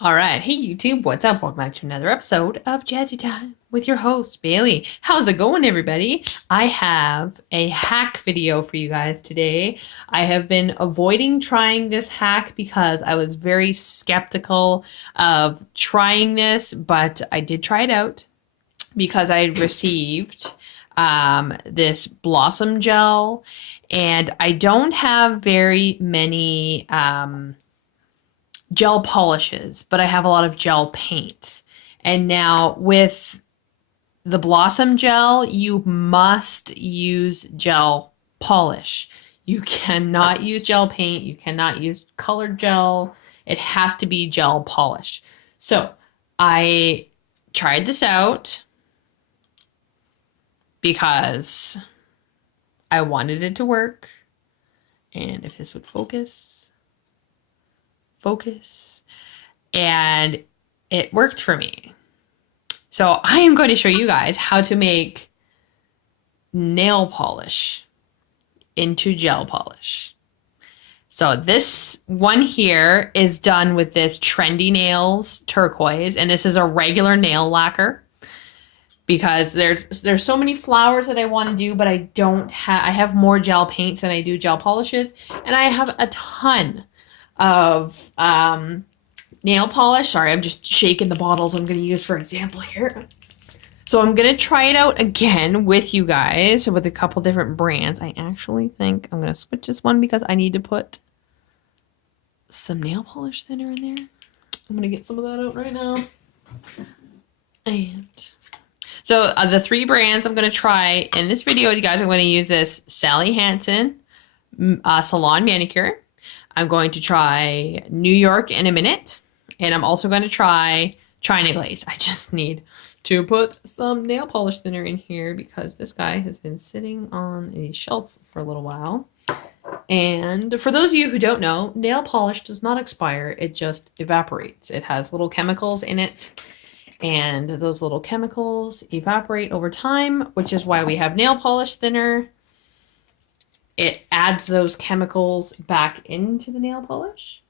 All right. Hey, YouTube. What's up? Welcome back to another episode of Jazzy Time with your host, Bailey. How's it going, everybody? I have a hack video for you guys today. I have been avoiding trying this hack because I was very skeptical of trying this, but I did try it out because I received this Blossom gel, and I don't have very many gel polishes, but I have a lot of gel paints. And now with the Blossom gel, you must use gel polish. You cannot use gel paint. You cannot use colored gel. It has to be gel polish. So I tried this out because I wanted it to work. And if this would focus, and it worked for me. So I am going to show you guys how to make nail polish into gel polish. So this one here is done with this Trendy Nails turquoise, and this is a regular nail lacquer because there's so many flowers that I want to do, but I have more gel paints than I do gel polishes, and I have a ton of nail polish. Sorry, I'm just shaking the bottles I'm going to use for example here. So I'm going to try it out again with you guys with a couple different brands. I actually think I'm going to switch this one because I need to put some nail polish thinner in there. I'm going to get some of that out right now. And so the three brands I'm going to try in this video with you guys, I'm going to use this Sally Hansen Salon Manicure. I'm going to try New York in a minute, and I'm also going to try China Glaze. I just need to put some nail polish thinner in here because this guy has been sitting on a shelf for a little while. And for those of you who don't know, nail polish does not expire. It just evaporates. It has little chemicals in it, and those little chemicals evaporate over time, which is why we have nail polish thinner. It adds those chemicals back into the nail polish.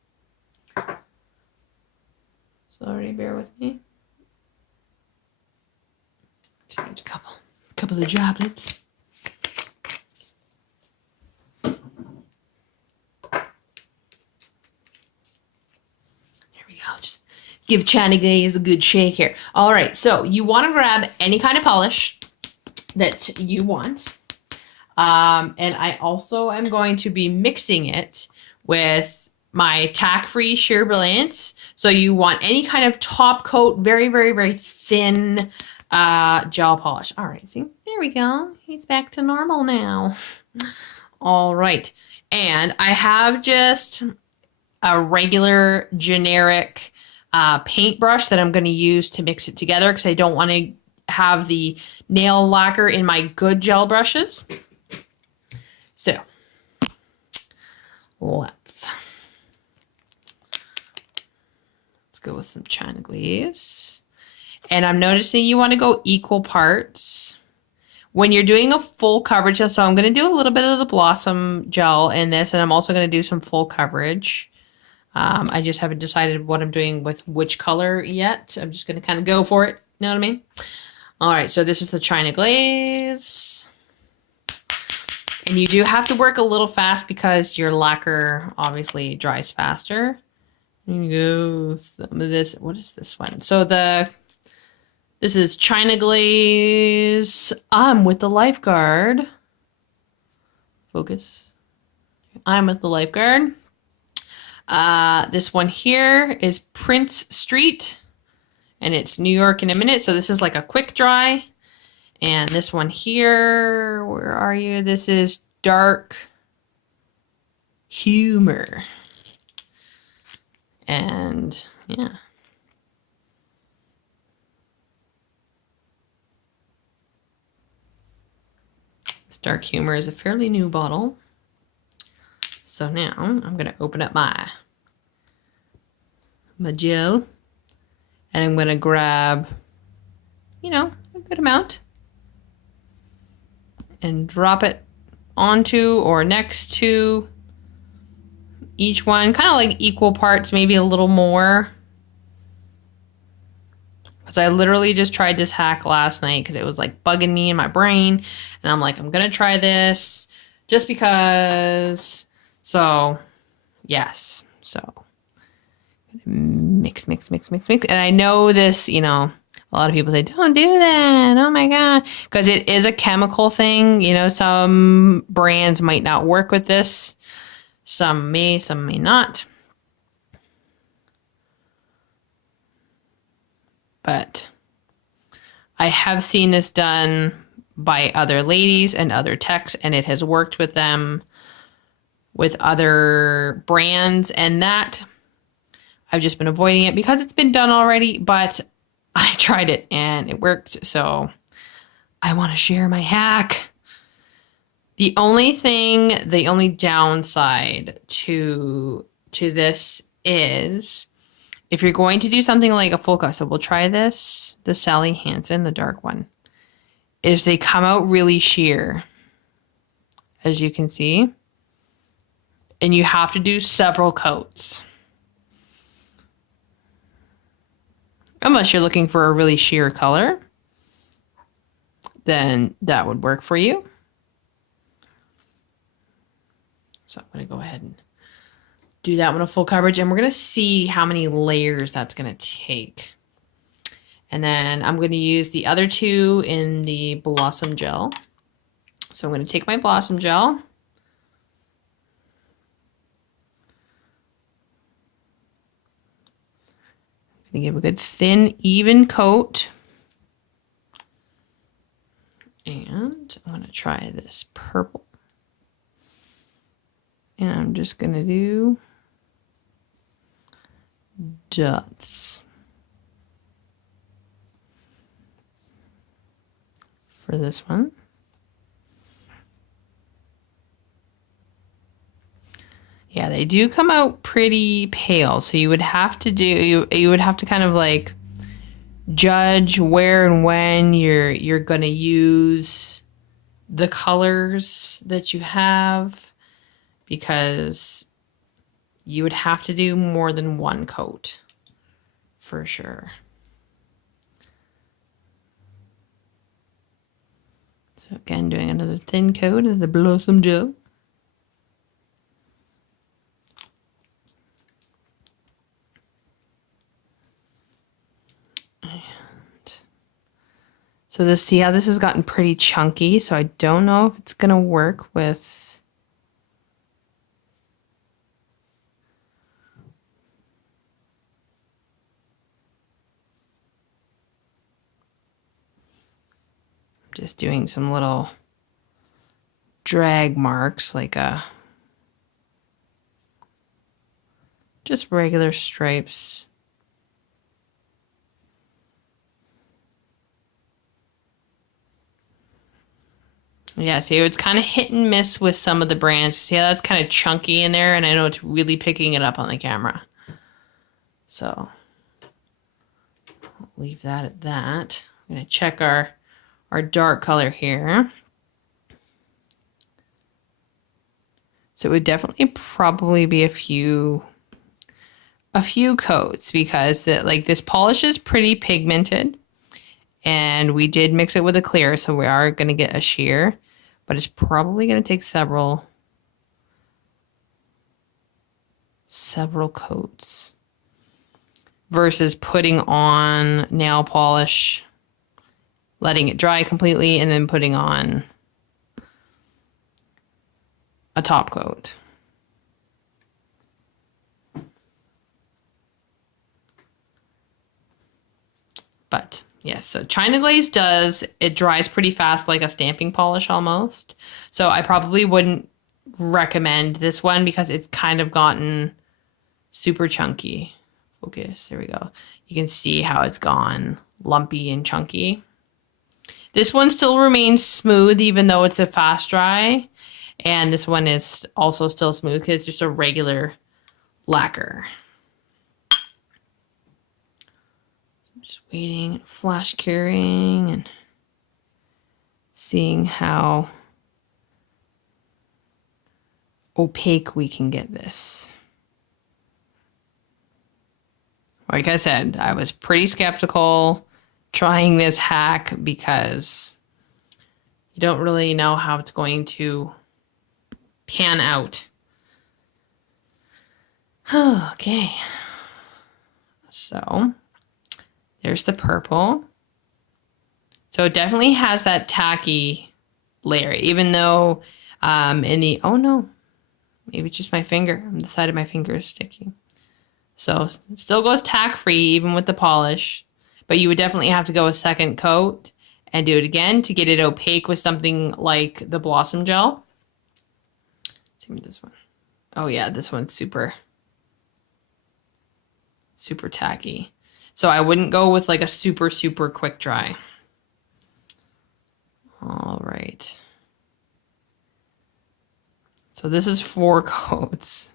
Sorry, bear with me. Just need a couple of droplets. There we go. Just give China Glaze a good shake here. All right, so you want to grab any kind of polish that you want. And I also am going to be mixing it with my tack-free Sheer Brilliance. So you want any kind of top coat, very, very, very thin gel polish. All right, see, there we go. He's back to normal now. All right, and I have just a regular generic paintbrush that I'm going to use to mix it together because I don't want to have the nail lacquer in my good gel brushes. So let's go with some China Glaze. And I'm noticing you want to go equal parts when you're doing a full coverage. So I'm going to do a little bit of the Blossom gel in this, and I'm also going to do some full coverage. I just haven't decided what I'm doing with which color yet. I'm just going to kind of go for it. You know what I mean? All right, so this is the China Glaze. And you do have to work a little fast because your lacquer obviously dries faster. Here you go. Some of this. What is this one? So this is China Glaze. I'm with the lifeguard. Focus. I'm with the lifeguard. This one here is Prince Street, and it's New York in a minute. So this is like a quick dry. And this one here, where are you? This is Dark Humor. And yeah. This Dark Humor is a fairly new bottle. So now I'm going to open up my gel. And I'm going to grab, a good amount. And drop it onto or next to each one, kind of like equal parts, maybe a little more. Because I literally just tried this hack last night because it was like bugging me in my brain. And I'm like, I'm going to try this just because. So, yes. So, mix, mix, mix, mix, mix. And I know this, you know, a lot of people say, don't do that. Oh my God. Because it is a chemical thing. You know, some brands might not work with this. Some may not. But I have seen this done by other ladies and other techs, and it has worked with them with other brands, and that I've just been avoiding it because it's been done already, but I tried it and it worked, so I want to share my hack. The only downside to this is if you're going to do something like a full cut, so we'll try this, the Sally Hansen, the dark one, is they come out really sheer, as you can see. And you have to do several coats. Unless you're looking for a really sheer color, then that would work for you. So I'm going to go ahead and do that one a full coverage, and we're going to see how many layers that's going to take. And then I'm going to use the other two in the Blossom Gel. So I'm going to take my Blossom Gel. I'm going to give a good thin, even coat. And I'm going to try this purple. And I'm just going to do dots for this one. Yeah, they do come out pretty pale, so you would have to do you would have to kind of like judge where and when you're going to use the colors that you have, because you would have to do more than one coat for sure. So again, doing another thin coat of the Blossom Gel. And so this, see how this has gotten pretty chunky, so I don't know if it's gonna work with just doing some little drag marks, like just regular stripes. Yeah, see, it's kind of hit and miss with some of the brands. See how that's kind of chunky in there, and I know it's really picking it up on the camera. So I'll leave that at that. I'm gonna check our dark color here. So it would definitely probably be a few coats, because like this polish is pretty pigmented, and we did mix it with a clear, so we are going to get a sheer, but it's probably going to take several coats versus putting on nail polish, letting it dry completely, and then putting on a top coat. But yes, so China Glaze it dries pretty fast, like a stamping polish almost. So I probably wouldn't recommend this one because it's kind of gotten super chunky. Focus, there we go. You can see how it's gone lumpy and chunky. This one still remains smooth even though it's a fast dry. And this one is also still smooth because it's just a regular lacquer. So I'm just waiting, flash curing, and seeing how opaque we can get this. Like I said, I was pretty skeptical trying this hack because you don't really know how it's going to pan out. Okay. So there's the purple. So it definitely has that tacky layer, even though oh no, maybe it's just my finger. The side of my finger is sticky. So it still goes tack free even with the polish, but you would definitely have to go a second coat and do it again to get it opaque with something like the Blossom Gel. Same with this one. Oh yeah, this one's super tacky. So I wouldn't go with like a super quick dry. All right. So this is 4 coats.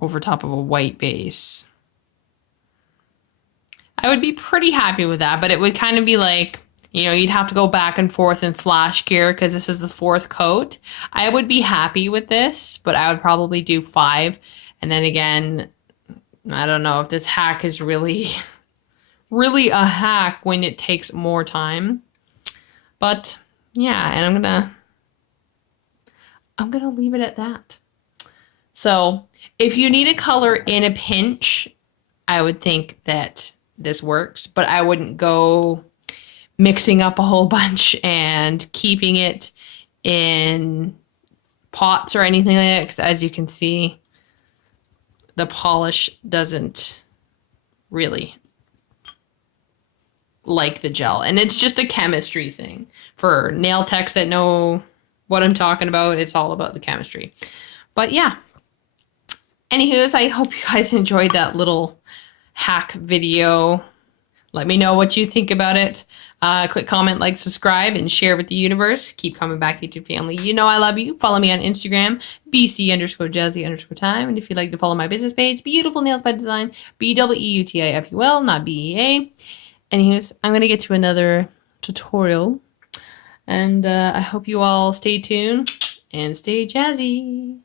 Over top of a white base. I would be pretty happy with that, but it would kind of be like, you know, you'd have to go back and forth in flash gear because this is the 4th coat. I would be happy with this, but I would probably do 5. And then again, I don't know if this hack is really, really a hack when it takes more time. But yeah, and I'm gonna leave it at that. So if you need a color in a pinch, I would think that this works, but I wouldn't go mixing up a whole bunch and keeping it in pots or anything like that, because as you can see, the polish doesn't really like the gel. And it's just a chemistry thing. For nail techs that know what I'm talking about, it's all about the chemistry. But yeah. Anywho's, I hope you guys enjoyed that little hack video. Let me know what you think about it. Click, comment, like, subscribe, and share with the universe. Keep coming back, YouTube family. You know I love you. Follow me on Instagram, BC_Jazzy_time. And if you'd like to follow my business page, Beautiful Nails by Design, BWEUTIFUL, not BEA. Anyways, I'm going to get to another tutorial. And I hope you all stay tuned and stay jazzy.